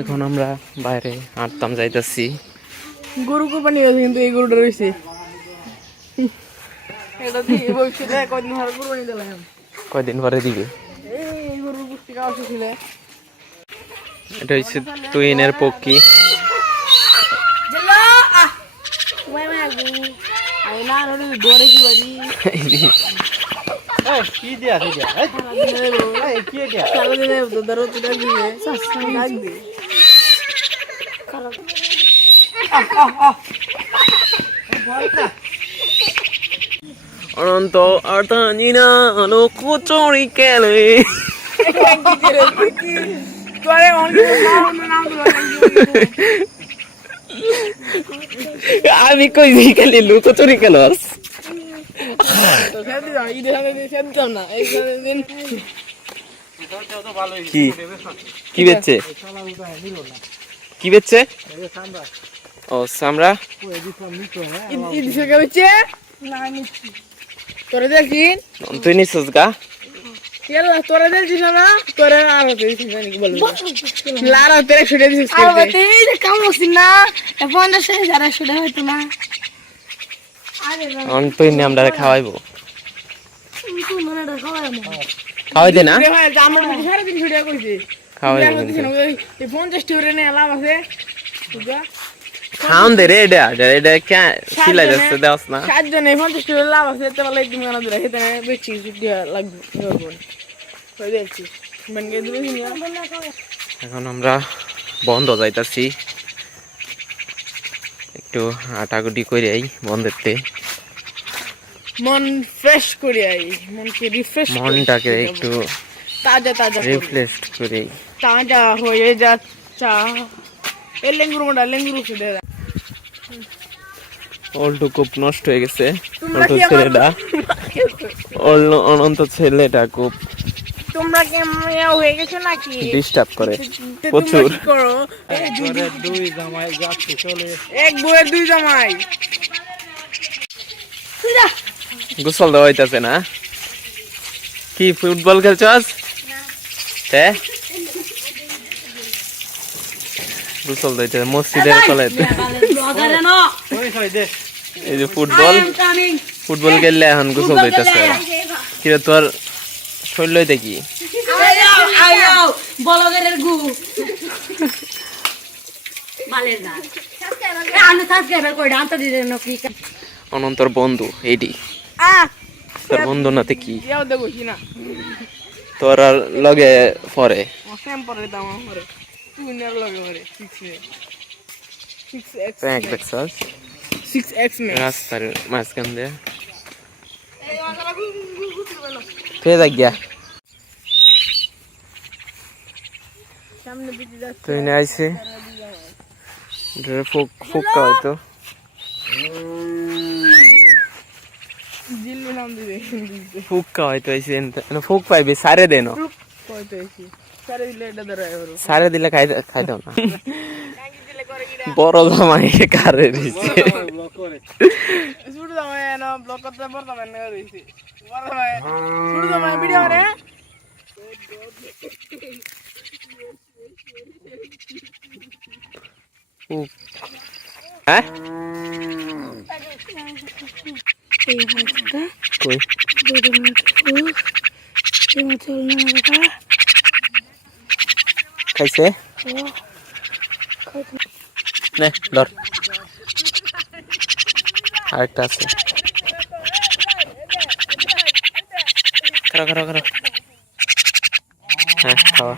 এখন আমরা বাইরে হাঁটতাম যাইতাছি। গরু কোরবানি গেছে কিন্তু এই গরুটা রয়েছে এটা দিয়ে ভবিষ্যতে কয়দিন পরে কোরবানি দিলাম। কয়দিন পরে দিবে? এই গরুর পুষ্টি খাওয়া ছিল। এটা হচ্ছে টুইনের পক্ষী। কি দিয়া কি দিয়া অনন্ত আর্তানিনা আলো কুচুরি কেলে। আমি কই খালি লুকোচুরি খেলোস। কি কি বেচছে? কি বেচছে? ও সামরা তোরা দেখি তুই নিছিস গা? তোরা দেখছিস না তোরা আর লারা তেরে ছুটে দিছিস কাম হচ্ছিস না 50,000 হয়তো না। তুই আমরা খাওয়াইবো, খাওয়াই দে না, খাওয়াই 50 লাভ আছে খাওন দে রে। এটা এটা কে সিলাই যাচ্ছে দেওয়াস না? 7 জনে 50 লাভ আছে তাহলে তুমি কেন দিলা সেটা বেচি লাগবে হয়ে যাচ্ছে মানে এখন আমরা বন্ধ যাইতাছি, একটু হাঁটাগুটি করে আই বন্ধেতে, মন ফ্রেশ করে আই, মনকে রিফ্রেশ, মনটাকে একটু তাজা তাজা রিফ্রেশ করে তাজা হয়ে যাচ্ছে। এই লেঙ্গুরু দে অল্টো খুব নষ্ট হয়ে গেছে। অল্টো ছেলেটা, অনন্ত ছেলেটা খুব তোমরা কি হয়ে গেছো নাকি? ডিস্টার্ব করে প্রচুর। করো দুই জামাই যাচ্ছে চলে, এক বউয়ের দুই জামাই। গোসল দেওয়া হইতাছে না? কি ফুটবল খেলছস? হ্যাঁ, গোসল দিতে মসজিদের তলায়। এই যে ফুটবল খেললে এখন গোসল দিতেছে। কিরে তোর শরীর লইতে কি? অনন্তর বন্ধু এইটি, তোর বন্ধু নাতে কি তোর আর লগে পরে রাস্তার মাঝখান দিয়ে ফের গিয়া তুই না আইসে ফুকা হয়তো ফুকা হয়তো আইসে ফুক পাইবে সারে দেন, সারে দিলে খাইতাম না। বড় জামাই কারে দিছে? হ্যাঁ খাইছে নে ধর, আরেকটা আছে। খারাপ হ্যাঁ খাওয়া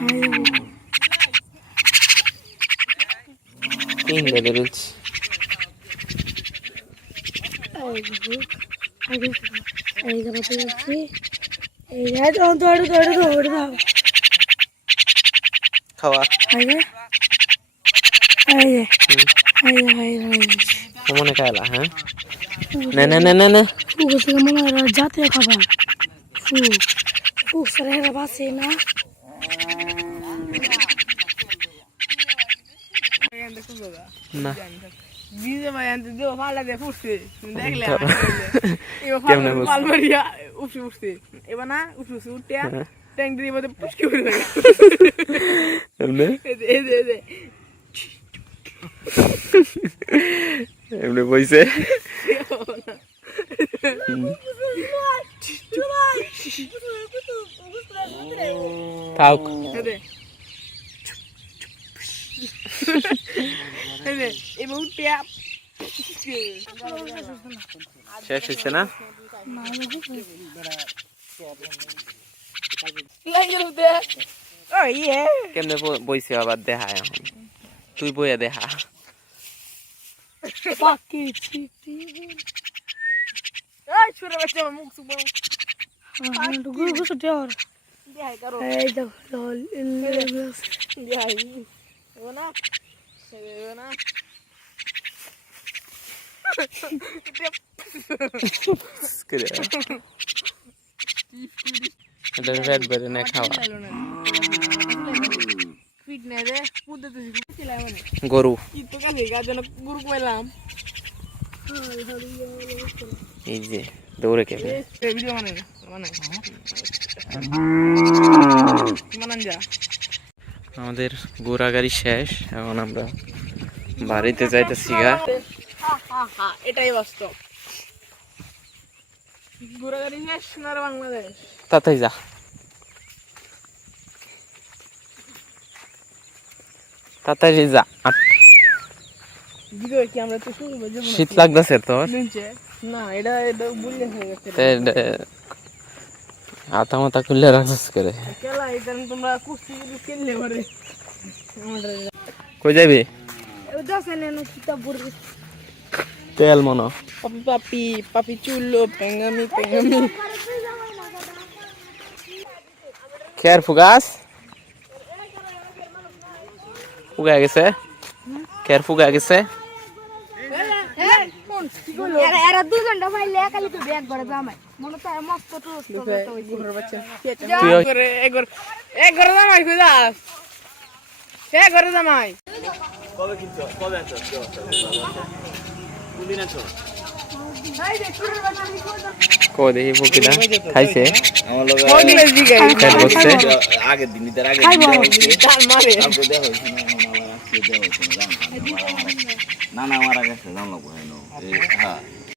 তিন লেভেলস। খাওয়া মনে খাইলা? হ্যাঁ না না না না না জাতীয় খাবার বাসে না না বিজে ভাই আনতে দিও ফালা দে ফুসছে দেখলে কেমনে পাল মারিয়া উঠছে এবার না উঠছে উঠিয়া ট্যাঙ্ক দিয়ে মধ্যে পুষ্কি করে দেয় এমনে এই এমনি বইছে থাক শেষ হচ্ছে না কেমনে বইছে আবার দেখা এখন তুই বইয়া দেখা পেট ভরে না খাওয়া গরু গরু কইলাম এই যে দৌড়ে কে ভিডিও মানে আমাদের ঘোরাগাড়ি শেষ এখন আমরা বাড়িতে যাইতেছি গা এটাই বাস্তব ঘোরাগাড়ি শেষ সোনার বাংলাদেশ তাতেই যা তাড়াতাড়ি যা ভিডিও কি আমরা তো শুনবো শীত লাগতেছে তোর না এটা বুঝলে হয়ে গেছে হাতা মাথা খুললে রাখছিস করে খেলা এটা তোমরা কুস্তি যদি খেললে পারে কই যাবি ওটা সেনে না কিতা বুড়ি তেল মনো পাপি পাপি পাপি চুল্লো পেঙ্গামি পেঙ্গামি খের ফুগাস ফুগা গেছে খের ফুগা গেছে এরা 2 ঘন্টা পাইলে একালি তো ব্যাগ ভরে জামাই মনে তো মস্ত তো এক ঘরে জামাই কই যাস এক ঘরে জামাই কবে কিনছো কবে আছো কোন দিন আছো কো দেখি ফুকিটা খাইছে আমার লগে কোগলে জিগাই খের বসছে আগের দিন তার আগে তার মারে আমাকে দেওয়া হয়েছে না আমার আজকে দেওয়া হয়েছে না না না আমার কাছে জানলো হ্যাঁ